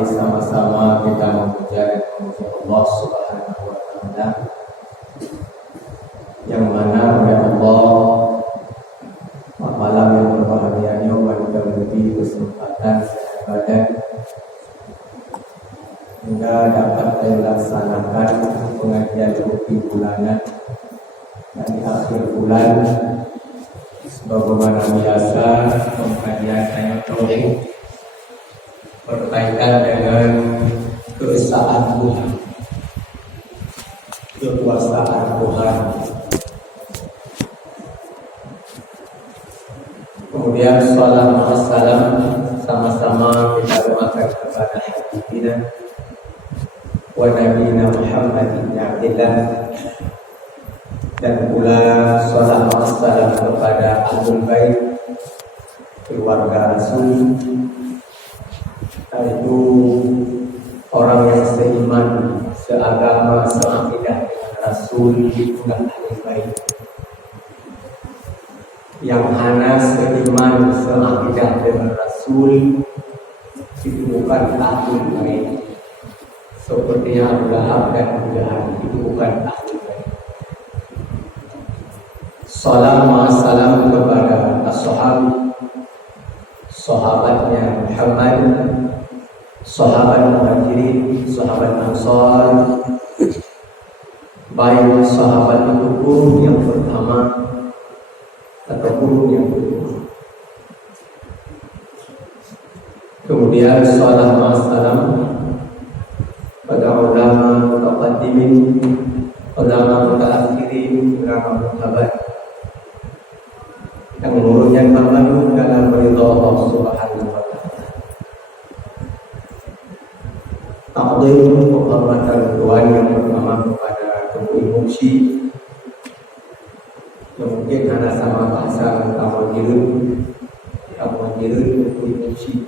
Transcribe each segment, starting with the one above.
mari sama-sama kita memuja dan memuji Allah Subhanahu wa Ta'ala, yang mana oleh Allah malam yang berbahagia ini kita memberi kesempatan badan hingga dapat dilaksanakan pengajian rutin bulanan dan di akhir bulan sebagaimana biasa pengajian ayat tauhid berkaitan dengan keesaan Tuhan, kekuasaan Tuhan. Kemudian salam wassalam sama-sama kita doakan kepada Habibina wa Nabiyina Muhammadin Abdillah, dan pula salam wassalam kepada Ahlul Bait, keluarga Rasul, yaitu orang yang seiman, seagama, seakidah dengan Rasul di tengah Ahlul Bait. Yang hana seiman, seakidah dengan Rasul itu bukan Ahlul Bait. Seperti Abu Lahab dan Abu Jahal, itu bukan Ahlul Bait. Salam wassalam kepada as-sahabat, sahabatnya Muhammad, sahabat Muhajirin, sahabat Ansar, baik sahabat itu kurun yang pertama atau kurun yang kedua. Kemudian salam wassalam pada ulama mutaqaddimin, ulama mutaakhirin, ulama mutabat yang menurutnya terlalu dalam ridha Allah Subhanahu wa Ta'ala. Takdim penghormatan Tuhan yang pertama kepada Tubuh Mukshi, yang mungkin hanya sama bahasa Tawadirun Tubuh Mukshi,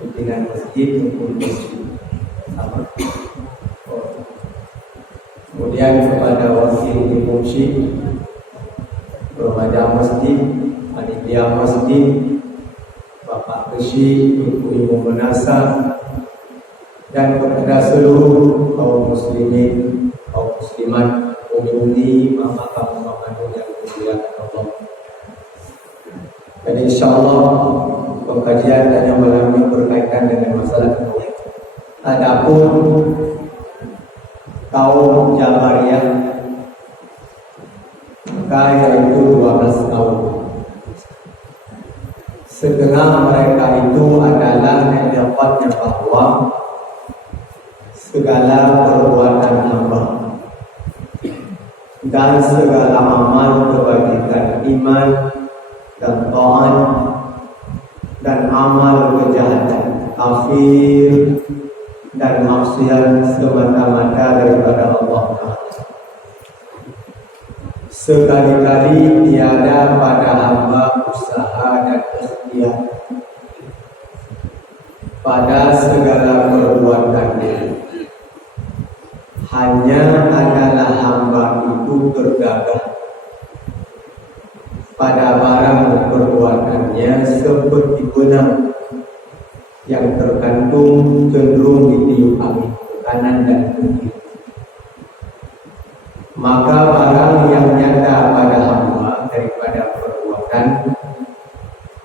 pimpinan masjid Tubuh Mukshi sama. Kemudian kepada wakil Mukshi, remaja masjid, panitia masjid, Bapak Besi, Ibu Menasa, dan kepada seluruh kaum muslimin, kaum muslimat, umi-umi, mama-mama yang dimuliakan Allah. Dan insyaallah pengkajian dan yang malam ini berkaitan dengan masalah tauhid. Adapun kaum Jabariyah, maka yaitu 12 tahun. Setengah mereka itu adalah mendapatnya bahwa segala perbuatan hamba dan segala amal kebajikan iman dan taat dan amal kejahatan, kafir dan maksiat semata-mata daripada Allah Ta'ala. Sekali-kali tiada pada hamba usaha dan ikhtiar pada segala perbuatannya. Hanya adalah hamba itu tergagah pada barang perbuatannya seperti benang yang tergantung cenderung ditiup angin ke kanan dan ke kiri. Maka barang yang nyata pada hamba daripada perbuatan,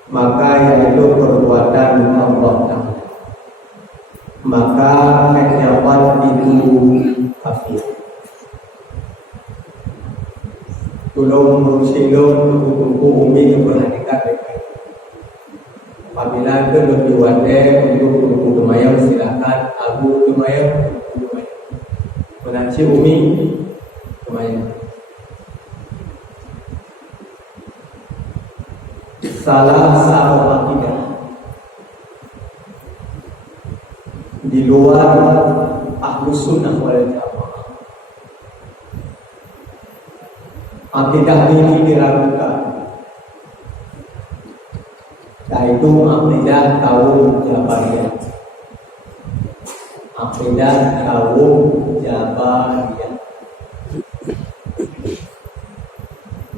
maka yaitu perbuatan Allah Ta'ala, maka mendapat itu kafir. Tolong bersilung buku-buku umi diperhatikan baik-baik. Apabila lebih wadah untuk buku kemayang, silakan Abu kemayang, menanci umi kemayang. Salah satu akidah di luar Ahlus Sunnah wal Jamaah, akidah ini diragukan, yaitu akidah kaum Jabariyah. Akidah kaum Jabariyah.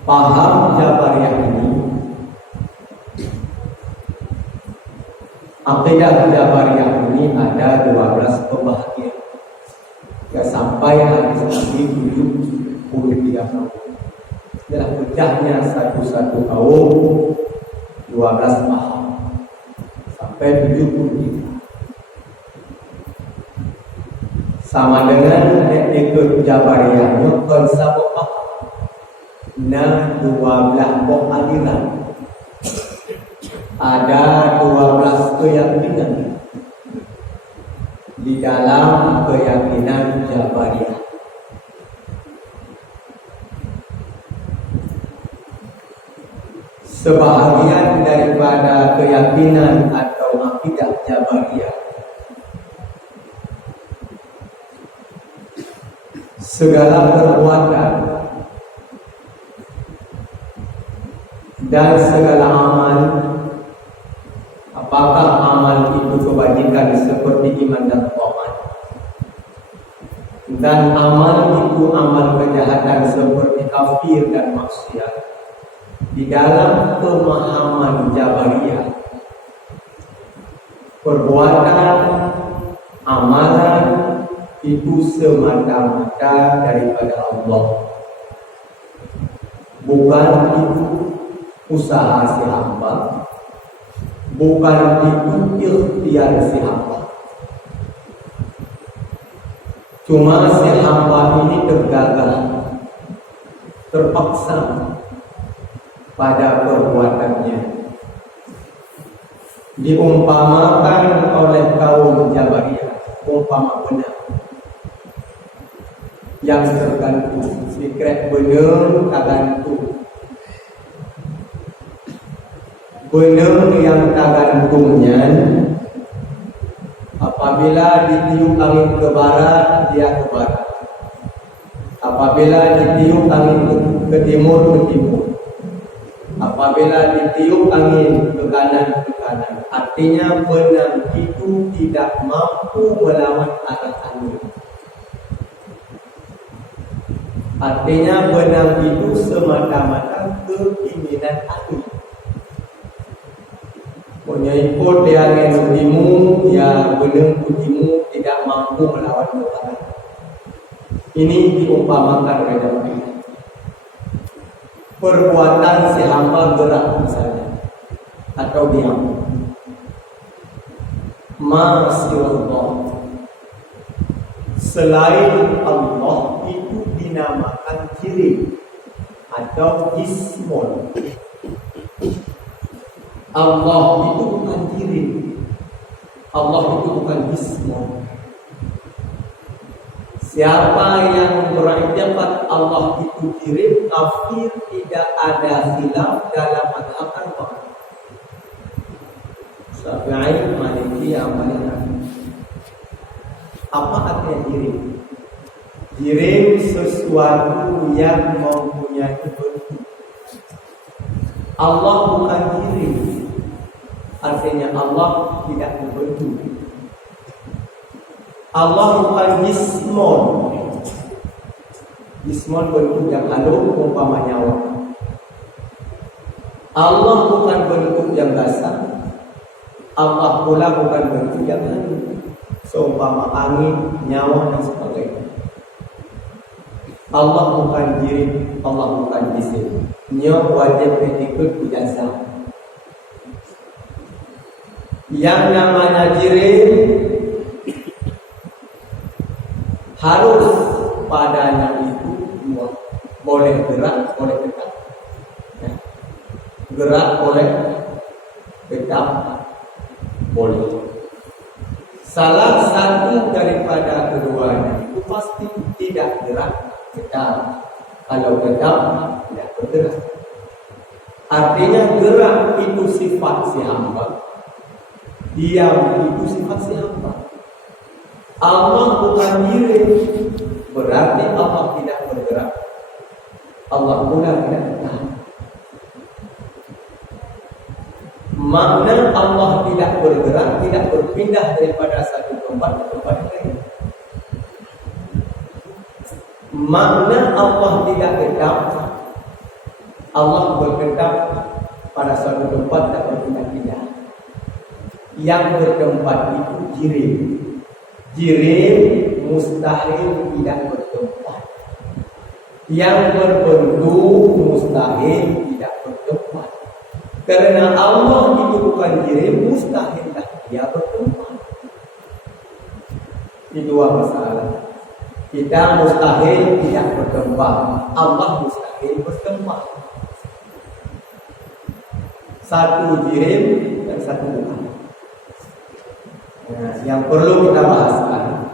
Paham Jabariyah ini, akidah Jabariyah ini ini ada 12 pembahagian. Ya, sampai hadis Nabi 73 tahun. Adalah pecahnya satu kaum 12 paham sampai 73. Sama dengan ikut Jabariyahnya konsabah na 12 aliran. Ada 12 keyakinan di dalam keyakinan Jabariyah. Sebahagian daripada keyakinan atau akidah Jabariyah, segala perbuatan dan segala amal, apakah amal itu kebajikan seperti iman dan taat, dan amal itu amal kejahatan seperti kafir dan maksiat, di dalam pemahaman Jabariyah, perbuatan, amalan itu semata-mata daripada Allah. Bukan itu usaha si hamba, bukan itu ikhtiar si hamba. Cuma si hamba ini tergagah, terpaksa pada perbuatannya. Diumpamakan oleh kaum Jabariyah umpama benar yang tergantung, secret benar tergantung. Benar yang tergantungnya, apabila ditiup angin ke barat, dia ke barat. Apabila ditiup angin ke timur, ke timur. Apabila ditiup angin ke kanan, ke kanan. Artinya benang itu tidak mampu melawan arah angin. Artinya benang itu semata-mata keinginan angin. Punya ikut dia angin timur, dia benang timur tidak mampu melawan arah. Ini diumpamakan oleh Jabariyah. Perbuatan si hamba gerak misalnya atau diam, Masya selain Allah itu dinamakan jirim atau ismon. Allah itu bukan jirim, Allah itu bukan ismon. Siapa yang beriktiqad Allah itu jirim, kafir, tidak ada khilaf dalam mazhab Arba'ah. Syafi'i, Maliki, Hambali. Apa artinya jirim? Jirim sesuatu yang mempunyai bentuk. Allah bukan jirim, artinya Allah tidak berbentuk. Allah bukan jismon. Jismon bentuk yang halus umpama nyawa. Allah bukan bentuk yang basah. Allah pula bukan bentuk yang halus, seumpama angin, nyawa dan sebagainya. Allah bukan jirim, Allah bukan jisim. Nya wajib ikut ijazah. Yang namanya jirim harus padanya itu dua, boleh gerak, boleh tetap. Ya. Gerak boleh, tetap boleh. Salah satu daripada keduanya itu pasti tidak gerak, tetap. Kalau tetap, tidak bergerak. Artinya gerak itu sifat si hamba, diam itu sifat si hamba. Allah bukan jirim, berarti Allah tidak bergerak. Allah pula tidak tetap. Makna Allah tidak bergerak, tidak berpindah daripada satu tempat ke tempat lain. Makna Allah tidak tetap, Allah bertetap pada satu tempat, tak berpindah-pindah. yang bertempat itu jirim. Jirim mustahil tidak bertempat. Yang berbentuk mustahil tidak bertempat. Karena Allah itu bukan jirim, mustahillah dia bertempat. Itu dua masalah. Kita mustahil tidak bertempat, Allah mustahil bertempat. Satu jirim dan satu bukan. Nah, yang perlu kita bahaskan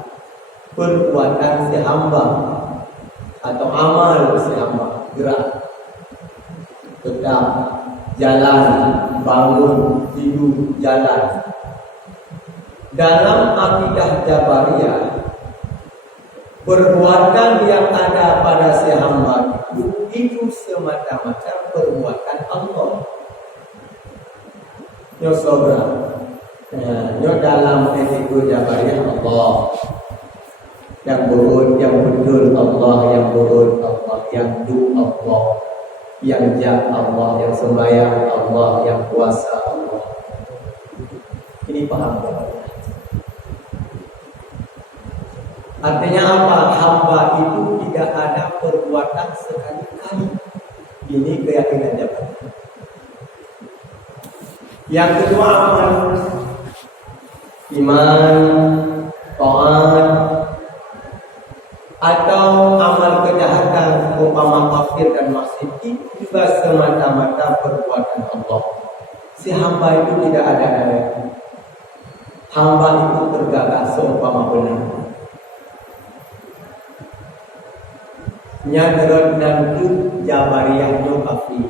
perbuatan si hamba atau amal si hamba, gerak, tetap, jalan, bangun, tidur, jalan. Dalam akidah Jabariyah, perbuatan yang ada pada si hamba itu semata-mata perbuatan Allah. Nyo sobra. Nyo dalam etika Jabariyah Allah. Yang buruk, yang betul Allah, yang buruk Allah, yang du Allah, yang jak Allah, yang sembahyang Allah, yang puasa Allah. Ini paham Jabariyah. Artinya apa? Hamba itu tidak ada perbuatan sekali-kali. Ini keyakinan Jabariyah. Yang kedua amal, iman, taat, atau amal kejahatan umpama kafir dan maksiat itu juga semata-mata perbuatan Allah. Si hamba itu tidak ada daya. Hamba itu bergagah seumpama benar. Nyadrat dan tu Jabariyah no kafir.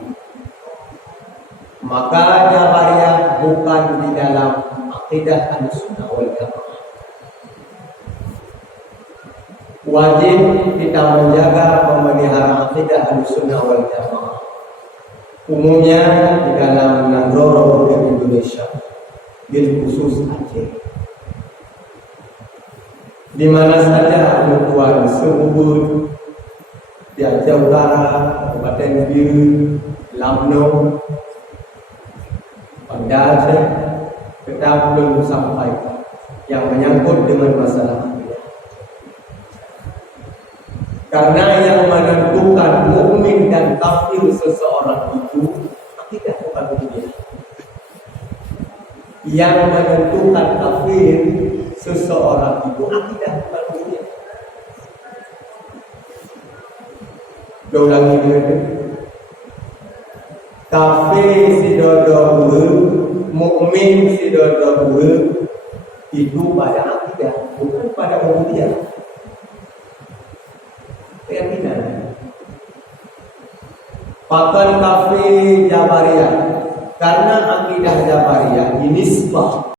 Maka Jabariyah bukan di dalam akidah Ahlussunnah wal Jamaah. Wajib kita menjaga memelihara akidah Ahlussunnah wal Jamaah. Umumnya di dalam Nahdlatul Ulama Indonesia, bil khusus Aceh. Di mana saja Tuan Sebubur, di Aceh Utara, Kabupaten Biru, Lamno, Banda Aceh, tetap belum sampai yang menyangkut dengan masalah akidah. Karena yang menentukan mukmin dan kafir seseorang itu akidah, bukan dia. Yang menentukan kafir seseorang itu akidah, bukan dia. Ulangi dulu. Kafir si dodo mukmin si dodo itu pada akidah, bukan pada ubudiyah. Keyakinan. Pakar kafir Jabariyah, karena akidah Jabariyah ini nisbah.